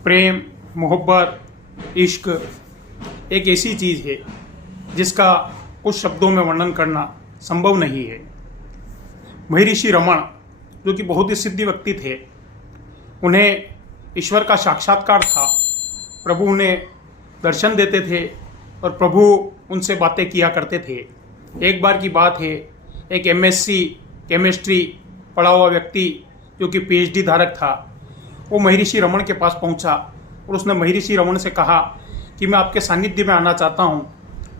प्रेम, मोहब्बत, इश्क एक ऐसी चीज़ है जिसका कुछ शब्दों में वर्णन करना संभव नहीं है। महर्षि रमण जो कि बहुत ही सिद्ध व्यक्ति थे, उन्हें ईश्वर का साक्षात्कार था। प्रभु उन्हें दर्शन देते थे और प्रभु उनसे बातें किया करते थे। एक बार की बात है, एक एमएससी केमिस्ट्री पढ़ा हुआ व्यक्ति जो कि पीएचडी धारक था, वो महर्षि रमण के पास पहुंचा और उसने महर्षि रमण से कहा कि मैं आपके सानिध्य में आना चाहता हूं,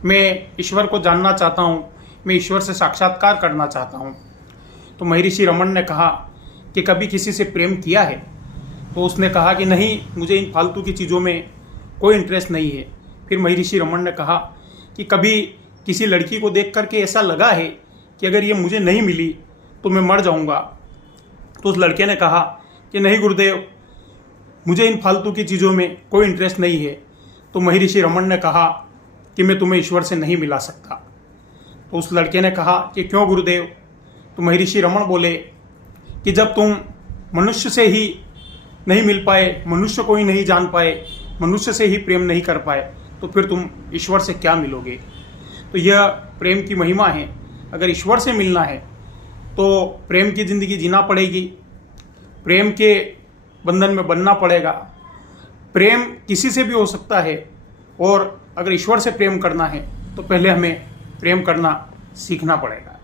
मैं ईश्वर को जानना चाहता हूं, मैं ईश्वर से साक्षात्कार करना चाहता हूं। तो महर्षि रमण ने कहा कि कभी किसी से प्रेम किया है? तो उसने कहा कि नहीं, मुझे इन फालतू की चीज़ों में कोई इंटरेस्ट नहीं है। फिर महर्षि रमण ने कहा कि कभी किसी लड़की को देख करके ऐसा लगा है कि अगर ये मुझे नहीं मिली तो मैं मर जाऊंगा? तो उस लड़के ने कहा कि नहीं गुरुदेव, मुझे इन फालतू की चीज़ों में कोई इंटरेस्ट नहीं है। तो महर्षि रमण ने कहा कि मैं तुम्हें ईश्वर से नहीं मिला सकता। तो उस लड़के ने कहा कि क्यों गुरुदेव? तो महर्षि रमण बोले कि जब तुम मनुष्य से ही नहीं मिल पाए, मनुष्य को ही नहीं जान पाए, मनुष्य से ही प्रेम नहीं कर पाए, तो फिर तुम ईश्वर से क्या मिलोगे? तो यह प्रेम की महिमा है। अगर ईश्वर से मिलना है तो प्रेम की ज़िंदगी जीना पड़ेगी, प्रेम के बंधन में बनना पड़ेगा। प्रेम किसी से भी हो सकता है, और अगर ईश्वर से प्रेम करना है तो पहले हमें प्रेम करना सीखना पड़ेगा।